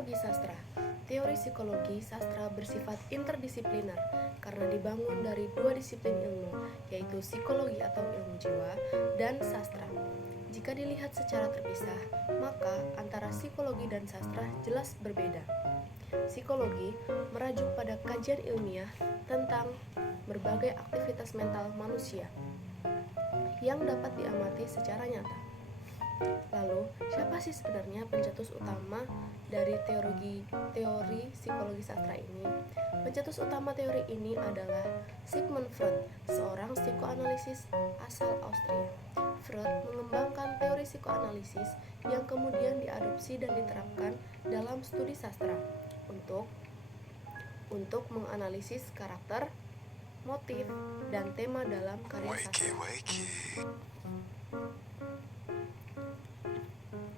Psikologi sastra. Teori psikologi sastra bersifat interdisipliner karena dibangun dari dua disiplin ilmu, yaitu psikologi atau ilmu jiwa dan sastra. Jika dilihat secara terpisah, maka antara psikologi dan sastra jelas berbeda. Psikologi merajuk pada kajian ilmiah tentang berbagai aktivitas mental manusia yang dapat diamati secara nyata. Lalu, siapa sih sebenarnya pencetus utama dari teori psikologi sastra ini? Pencetus utama teori ini adalah Sigmund Freud, seorang psikoanalisis asal Austria. Freud mengembangkan teori psikoanalisis yang kemudian diadopsi dan diterapkan dalam studi sastra untuk menganalisis karakter, motif, dan tema dalam karya sastra.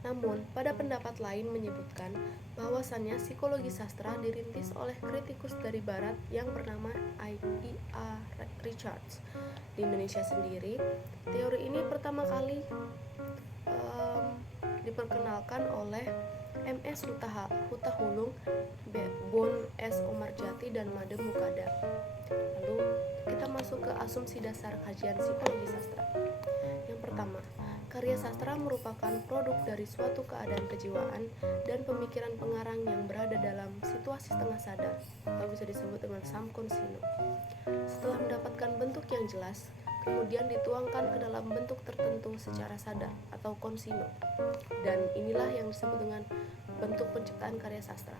Namun, pada pendapat lain menyebutkan bahwasannya psikologi sastra dirintis oleh kritikus dari barat yang bernama I.A. Richards. Di Indonesia sendiri, teori ini pertama kali diperkenalkan oleh M.S. Hutahulung, Bon S. Omarjati, dan Made Mukada. Lalu, kita masuk ke asumsi dasar kajian psikologi sastra. Yang pertama, karya sastra merupakan produk dari suatu keadaan kejiwaan dan pemikiran pengarang yang berada dalam situasi setengah sadar, atau bisa disebut dengan subconscious. Setelah mendapatkan bentuk yang jelas, kemudian dituangkan ke dalam bentuk tertentu secara sadar atau konsino. Dan inilah yang disebut dengan bentuk penciptaan karya sastra.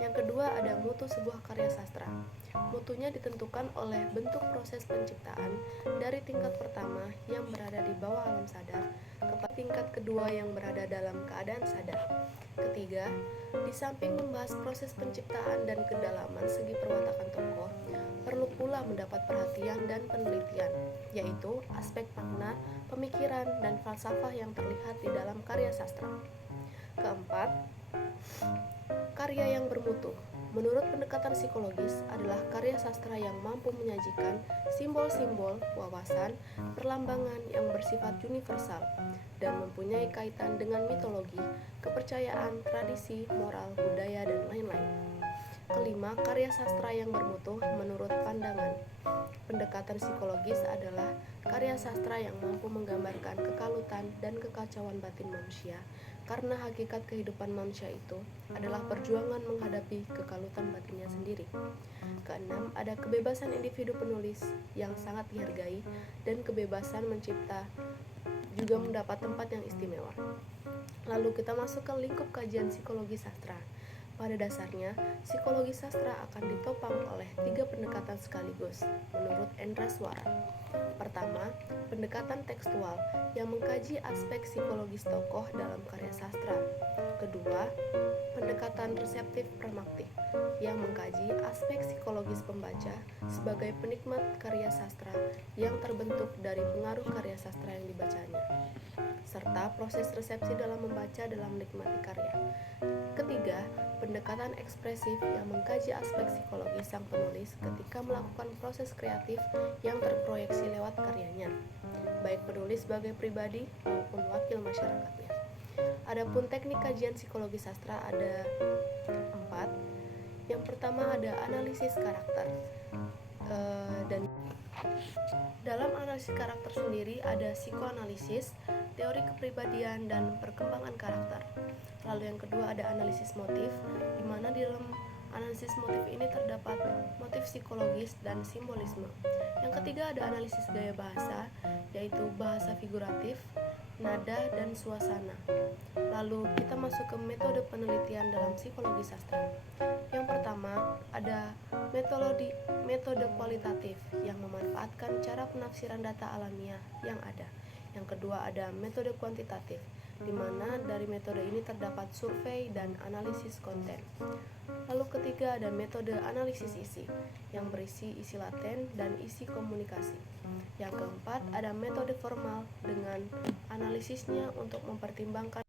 Yang kedua ada mutu sebuah karya sastra. Mutunya ditentukan oleh bentuk proses penciptaan dari tingkat pertama yang berada di bawah alam sadar kepada tingkat kedua yang berada dalam keadaan sadar. Ketiga, di samping membahas proses penciptaan dan kedalaman segi perwatakan tokoh, perlu pula mendapat perhatian dan penelitian, yaitu aspek makna, pemikiran, dan falsafah yang terlihat di dalam karya sastra. Keempat, karya yang bermutu. Menurut pendekatan psikologis adalah karya sastra yang mampu menyajikan simbol-simbol, wawasan, perlambangan yang bersifat universal dan mempunyai kaitan dengan mitologi, kepercayaan, tradisi, moral, budaya, dan lain-lain. Kelima, karya sastra yang bermutu menurut pandangan pendekatan psikologis adalah karya sastra yang mampu menggambarkan kekalutan dan kekacauan batin manusia, karena hakikat kehidupan manusia itu adalah perjuangan menghadapi kekalutan batinnya sendiri. Keenam, ada kebebasan individu penulis yang sangat dihargai dan kebebasan mencipta juga mendapat tempat yang istimewa. Lalu kita masuk ke lingkup kajian psikologi sastra. Pada dasarnya, psikologi sastra akan ditopang oleh 3 pendekatan sekaligus, menurut Endra Swara. Pertama, pendekatan tekstual yang mengkaji aspek psikologis tokoh dalam karya sastra. Kedua, pendekatan reseptif pragmatik yang mengkaji aspek psikologis pembaca sebagai penikmat karya sastra yang terbentuk dari pengaruh karya sastra yang dibacanya, serta proses resepsi dalam membaca dalam menikmati karya. Ketiga, pendekatan ekspresif yang mengkaji aspek psikologis sang penulis ketika melakukan proses kreatif yang terproyeksi lewat karyanya, baik penulis sebagai pribadi maupun wakil masyarakatnya. Adapun teknik kajian psikologi sastra ada 4. Yang pertama ada analisis karakter. Dan dalam analisis karakter sendiri ada psikoanalisis, teori kepribadian, dan perkembangan karakter. Lalu yang kedua ada analisis motif, di mana di dalam analisis motif ini terdapat motif psikologis dan simbolisme. Yang ketiga ada analisis gaya bahasa, yaitu bahasa figuratif, nada, dan suasana. Lalu kita masuk ke metode penelitian dalam psikologi sastra. Yang pertama ada metode kualitatif yang memanfaatkan cara penafsiran data alamiah yang ada. Yang kedua ada metode kuantitatif, di mana dari metode ini terdapat survei dan analisis konten. Lalu ketiga ada metode analisis isi yang berisi isi laten dan isi komunikasi. Yang keempat ada metode formal dengan analisisnya untuk mempertimbangkan